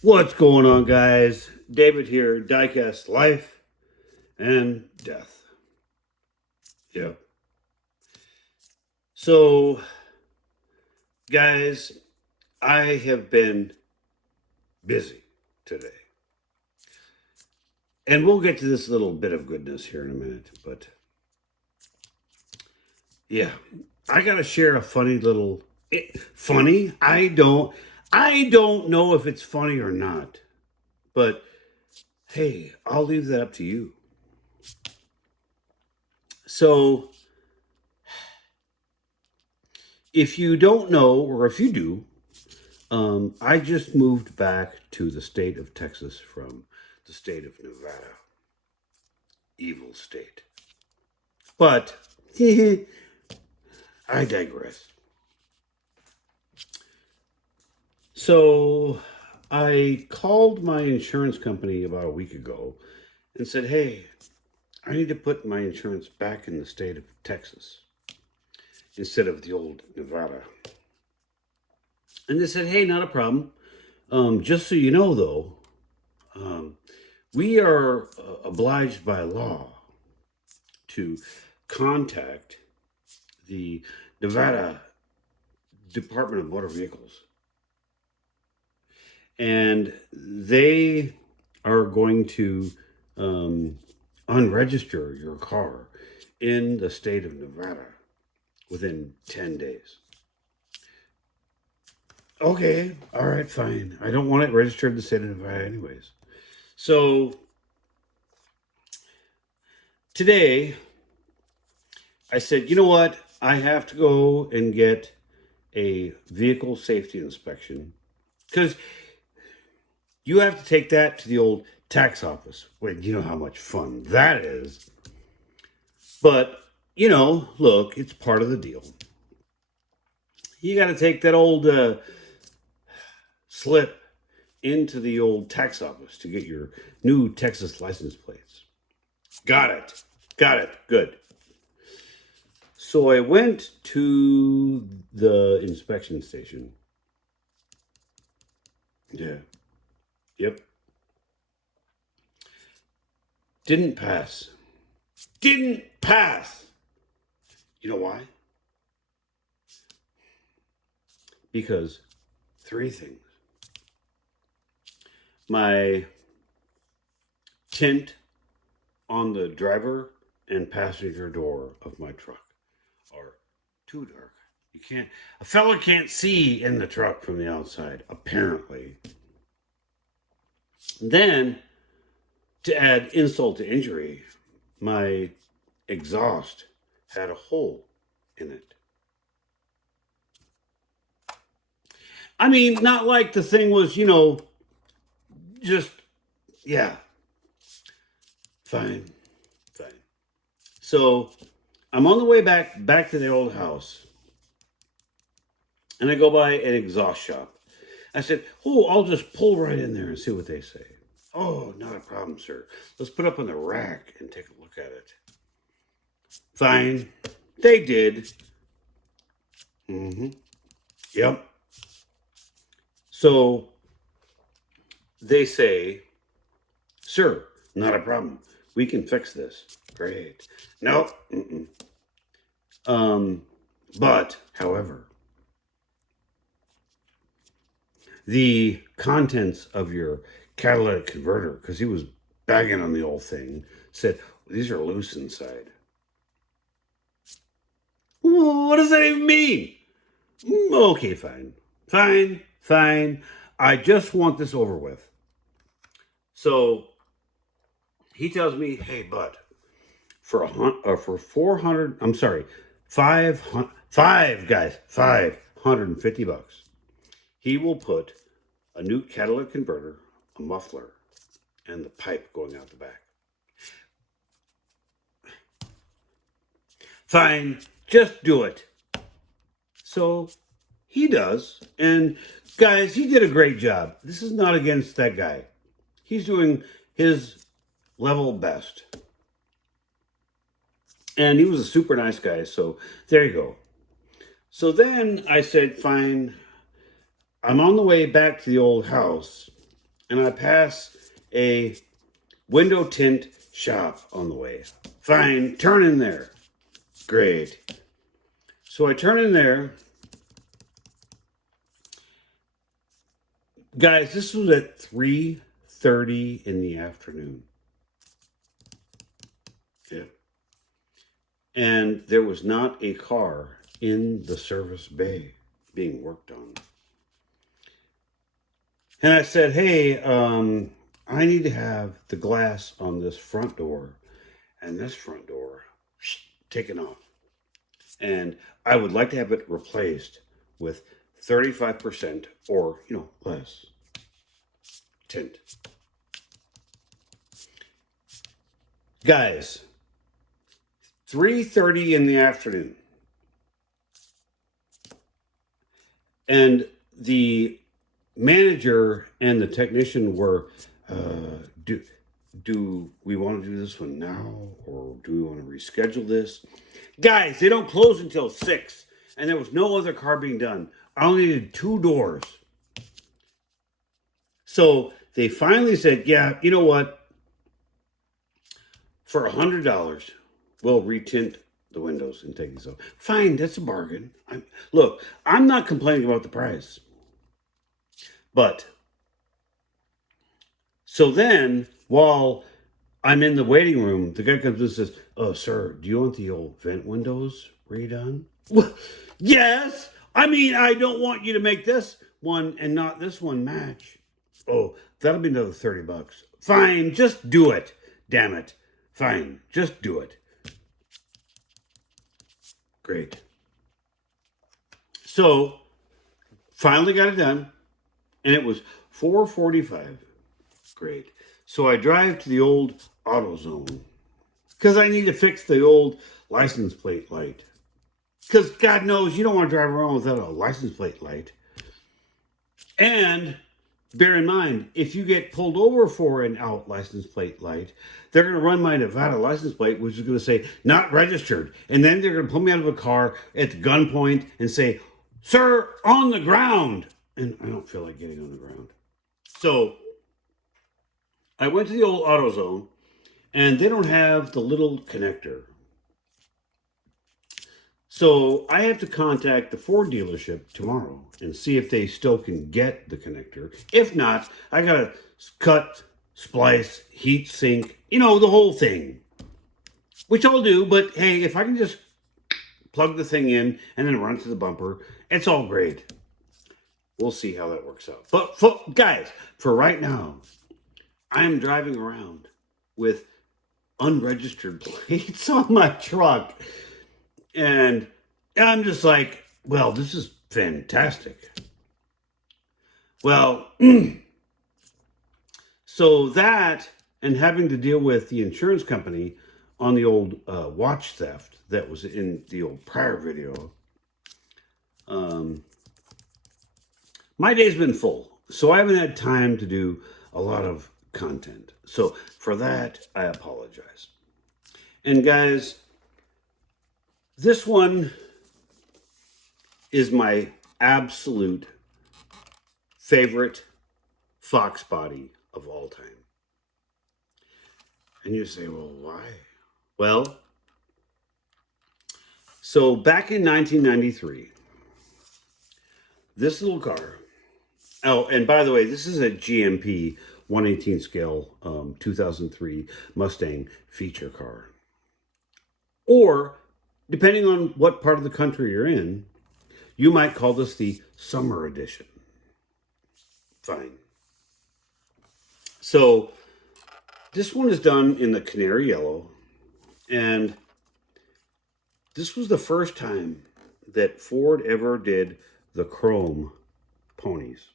What's going on, guys? David here, Diecast Life and Death. Yep. So, guys, I have been busy today. And we'll get to this little bit of goodness here in a minute. But, yeah, I got to share a funny little... funny? I don't know if it's funny or not. But, hey, I'll leave that up to you. So, if you don't know, or if you do, I just moved back to the state of Texas from the state of Nevada. Evil state. But I digress. So I called my insurance company about a week ago and said, hey, I need to put my insurance back in the state of Texas instead of the old Nevada. And they said, hey, not a problem. Just so you know, though, we are obliged by law to contact the Nevada Department of Motor Vehicles. And they are going to unregister your car in the state of Nevada within 10 days. Okay, all right, fine. I don't want it registered in the state of Nevada anyways. So today I said, you know what? I have to go and get a vehicle safety inspection because you have to take that to the old tax office. Wait, you know how much fun that is. But, look, it's part of the deal. You got to take that old slip into the old tax office to get your new Texas license plates. Got it. Good. So I went to the inspection station. Yeah. Yep. Didn't pass. You know why? Because 3 things. My tint on the driver and passenger door of my truck are too dark. A fella can't see in the truck from the outside, apparently. Then, to add insult to injury, my exhaust had a hole in it. I mean, not like the thing was, just, yeah. Fine. So I'm on the way back to the old house, and I go by an exhaust shop. I said, oh, I'll just pull right in there and see what they say. Oh, not a problem, sir. Let's put up on the rack and take a look at it. Fine. They did. Yep. So they say, sir, not a problem. We can fix this. Great. Nope. But, however, the contents of your catalytic converter, because he was bagging on the old thing, said, these are loose inside. What does that even mean? Okay, fine. I just want this over with. So he tells me, hey, bud, for 400, I'm sorry, 550 bucks. He will put a new catalytic converter, a muffler, and the pipe going out the back. Fine, just do it. So he does. And guys, he did a great job. This is not against that guy. He's doing his level best. And he was a super nice guy. So there you go. So then I said, fine, I'm on the way back to the old house. and I pass a window tint shop on the way. Fine, turn in there. Great. So I turn in there. Guys, this was at 3:30 in the afternoon. Yeah. And there was not a car in the service bay being worked on. And I said, hey, I need to have the glass on this front door and this front door taken off. And I would like to have it replaced with 35% or, less tint. Guys, 3:30 in the afternoon. And the manager and the technician were, do we want to do this one now, or do we want to reschedule this? Guys, they don't close until 6, and there was no other car being done. I only needed 2 doors. So they finally said, yeah, you know what? For $100, we'll retint the windows and take these off. Fine, that's a bargain. Look, I'm not complaining about the price. But, so then, while I'm in the waiting room, the guy comes and says, oh, sir, do you want the old vent windows redone? Well, yes. I mean, I don't want you to make this one and not this one match. Oh, that'll be another $30. Fine, just do it. Damn it. Fine, just do it. Great. So, finally got it done, and it was 4:45. Great. So I drive to the old AutoZone because I need to fix the old license plate light. Because God knows you don't want to drive around without a license plate light. And bear in mind, if you get pulled over for an out license plate light, they're going to run my Nevada license plate, which is going to say, not registered. And then they're going to pull me out of a car at the gunpoint and say, sir, on the ground. And I don't feel like getting on the ground. So I went to the old AutoZone, and they don't have the little connector. So I have to contact the Ford dealership tomorrow and see if they still can get the connector. If not, I got to cut, splice, heat sink, the whole thing. Which I'll do, but hey, if I can just plug the thing in and then run to the bumper, it's all great. We'll see how that works out. But guys, for right now, I'm driving around with unregistered plates on my truck. And I'm just like, well, this is fantastic. Well, so that and having to deal with the insurance company on the old watch theft that was in the old prior video, my day's been full. So I haven't had time to do a lot of content. So for that, I apologize. And guys, this one is my absolute favorite Fox body of all time. And you say, well, why? Well, so back in 1993, this little car, oh, and by the way, this is a GMP 1/18 scale 2003 Mustang feature car. Or, depending on what part of the country you're in, you might call this the summer edition. Fine. So, this one is done in the canary yellow, and this was the first time that Ford ever did the chrome ponies.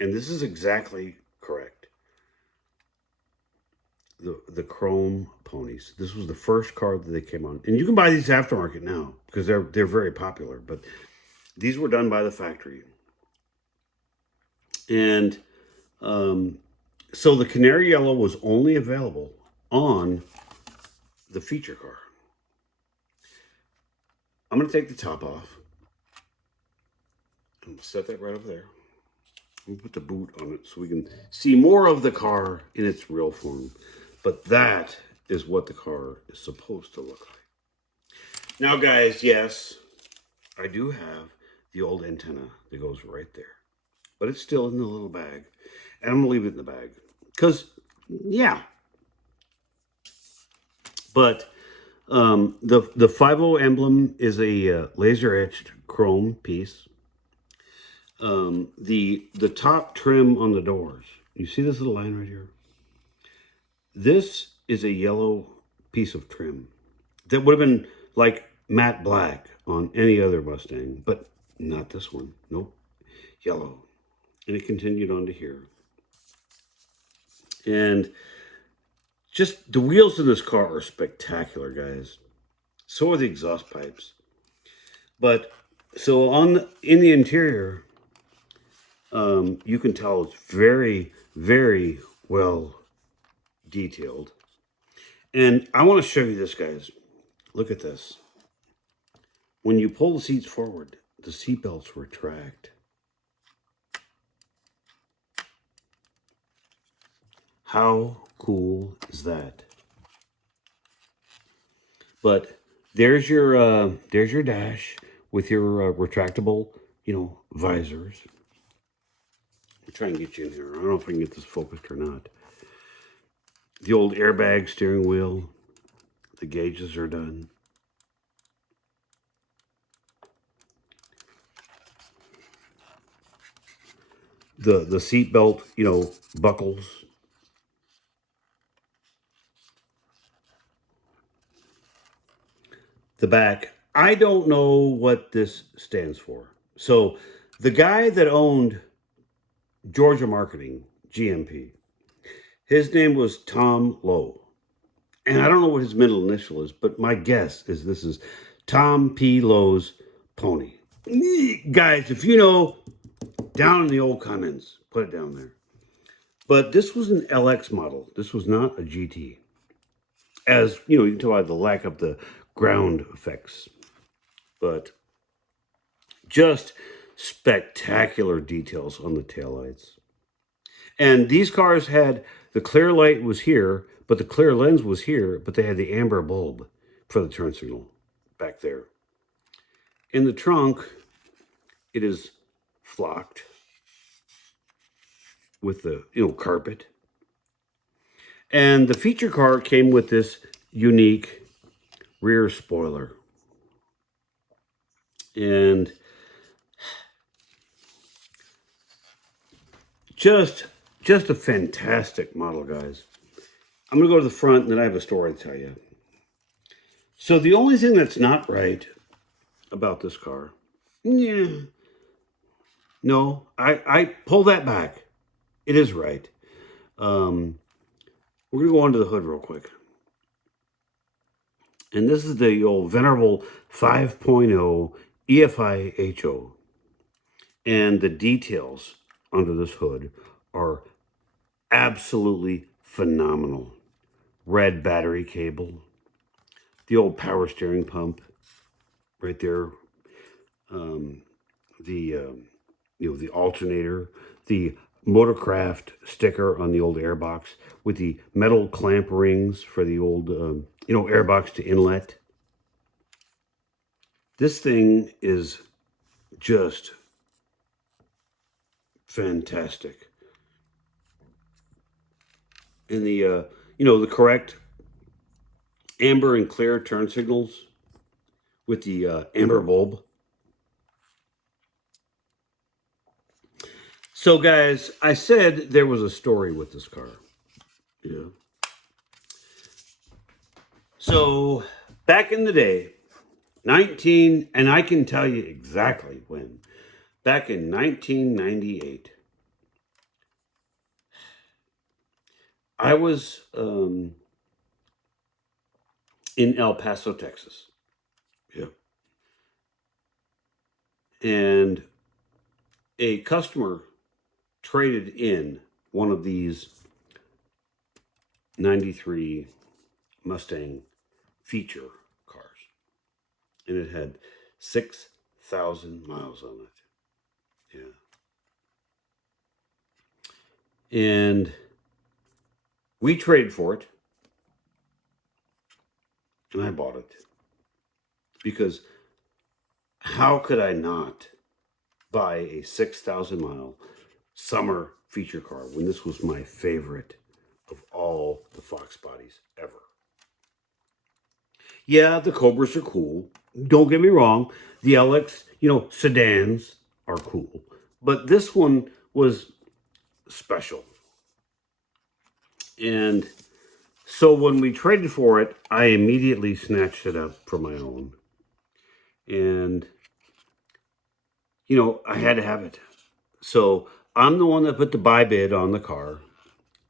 And this is exactly correct. The chrome ponies. This was the first car that they came on. And you can buy these aftermarket now because they're very popular. But these were done by the factory. And so the canary yellow was only available on the feature car. I'm going to take the top off. I'm going to set that right over there. We'll put the boot on it so we can see more of the car in its real form. But that is what the car is supposed to look like. Now, guys, yes, I do have the old antenna that goes right there. But it's still in the little bag. And I'm going to leave it in the bag. Because, yeah. But the 50 emblem is a laser-etched chrome piece. The top trim on the doors, you see this little line right here? This is a yellow piece of trim that would have been like matte black on any other Mustang, but not this one. Nope, yellow. And it continued on to here. And just the wheels in this car are spectacular, guys. So are the exhaust pipes. But so in the interior, you can tell it's very, very well detailed. And I want to show you this, guys. Look at this. When you pull the seats forward, the seat belts retract. How cool is that? But there's your dash with your retractable, visors. I'll try and get you in here. I don't know if I can get this focused or not. The old airbag steering wheel. The gauges are done. The seat belt, buckles. The back. I don't know what this stands for. So the guy that owned Georgia Marketing, GMP, his name was Tom Lowe. And I don't know what his middle initial is, but my guess is this is Tom P. Lowe's Pony. Guys, if you know, down in the old comments, put it down there. But this was an LX model. This was not a GT. As, you can tell by the lack of the ground effects. But just spectacular details on the taillights. And these cars had, the clear light was here, but the clear lens was here, but they had the amber bulb for the turn signal back there. In the trunk, it is flocked with the, carpet. And the feature car came with this unique rear spoiler. And just a fantastic model, guys. I'm going to go to the front, and then I have a story to tell you. So the only thing that's not right about this car, no, I pull that back. It is right. We're going to go onto the hood real quick. And this is the old venerable 5.0 EFI HO. And the details under this hood are absolutely phenomenal. Red battery cable, the old power steering pump right there, the alternator, the Motorcraft sticker on the old airbox with the metal clamp rings for the old, airbox to inlet. This thing is just fantastic. And the, the correct amber and clear turn signals with the amber bulb. So, guys, I said there was a story with this car. Yeah. So, back in the day, and I can tell you exactly when, back in 1998, I was in El Paso, Texas. Yeah. And a customer traded in one of these 93 Mustang feature cars. And it had 6,000 miles on it. Yeah. And we traded for it. And I bought it. Because how could I not buy a 6,000 mile summer feature car when this was my favorite of all the Fox bodies ever? Yeah, the Cobras are cool. Don't get me wrong. The LX, sedans are cool. But this one was special. And so when we traded for it, I immediately snatched it up for my own. And, I had to have it. So I'm the one that put the buy bid on the car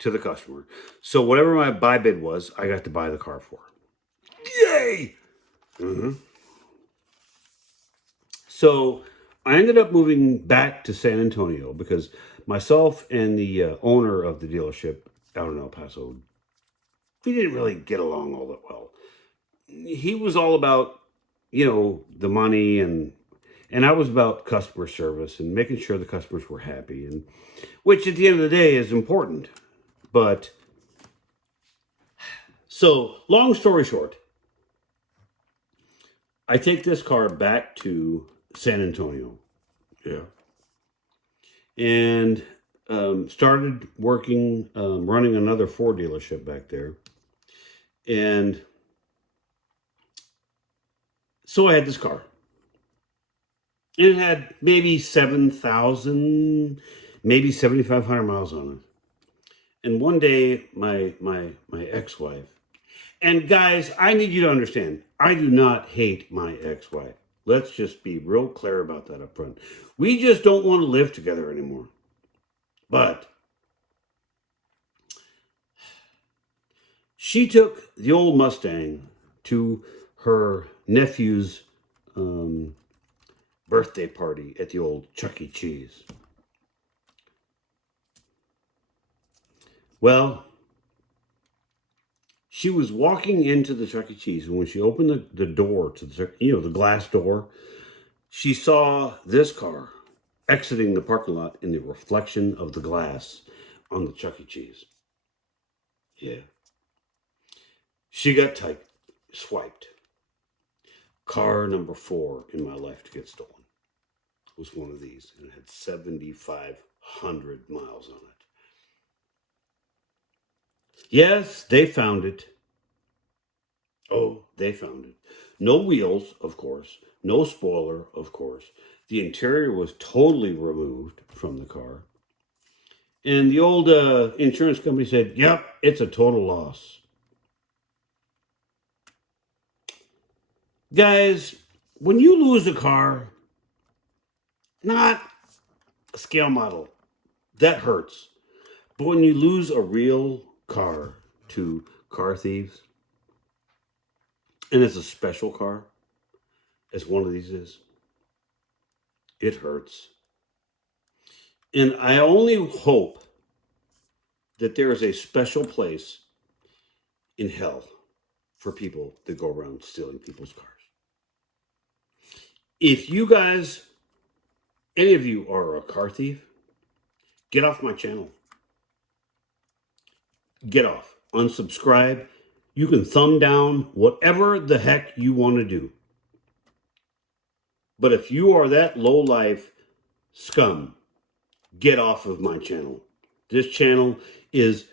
to the customer. So whatever my buy bid was, I got to buy the car for. Yay! Mm-hmm. So I ended up moving back to San Antonio because myself and the owner of the dealership out in El Paso, we didn't really get along all that well. He was all about, the money, and I was about customer service and making sure the customers were happy, and which at the end of the day is important. But so long story short, I take this car back to San Antonio. Yeah. And started working, running another Ford dealership back there. And so I had this car. It had maybe 7,000, maybe 7,500 miles on it. And one day, my ex-wife, and guys, I need you to understand, I do not hate my ex-wife. Let's just be real clear about that up front. We just don't want to live together anymore. But she took the old Mustang to her nephew's birthday party at the old Chuck E. Cheese. Well, she was walking into the Chuck E. Cheese, and when she opened the door to the glass door, she saw this car exiting the parking lot in the reflection of the glass on the Chuck E. Cheese. Yeah. She got swiped. Car number 4 in my life to get stolen was one of these, and it had 7,500 miles on it. Yes, they found it. Oh, they found it. No wheels, of course. No spoiler, of course. The interior was totally removed from the car. And the old insurance company said, yep, it's a total loss. Guys, when you lose a car, not a scale model, that hurts. But when you lose a real car to car thieves, and it's a special car, as one of these is, it hurts. And I only hope that there is a special place in hell for people that go around stealing people's cars. If you guys, any of you are a car thief, get off my channel. Get off. Unsubscribe. You can thumb down whatever the heck you want to do. But if you are that low-life scum, get off of my channel. This channel is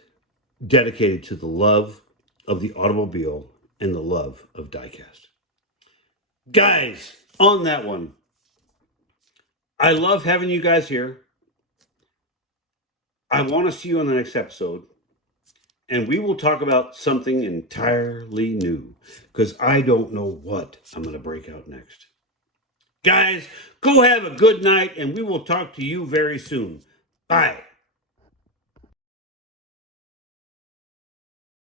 dedicated to the love of the automobile and the love of Diecast. Guys, on that one, I love having you guys here. I want to see you on the next episode. And we will talk about something entirely new, because I don't know what I'm going to break out next. Guys, go have a good night, and we will talk to you very soon. Bye.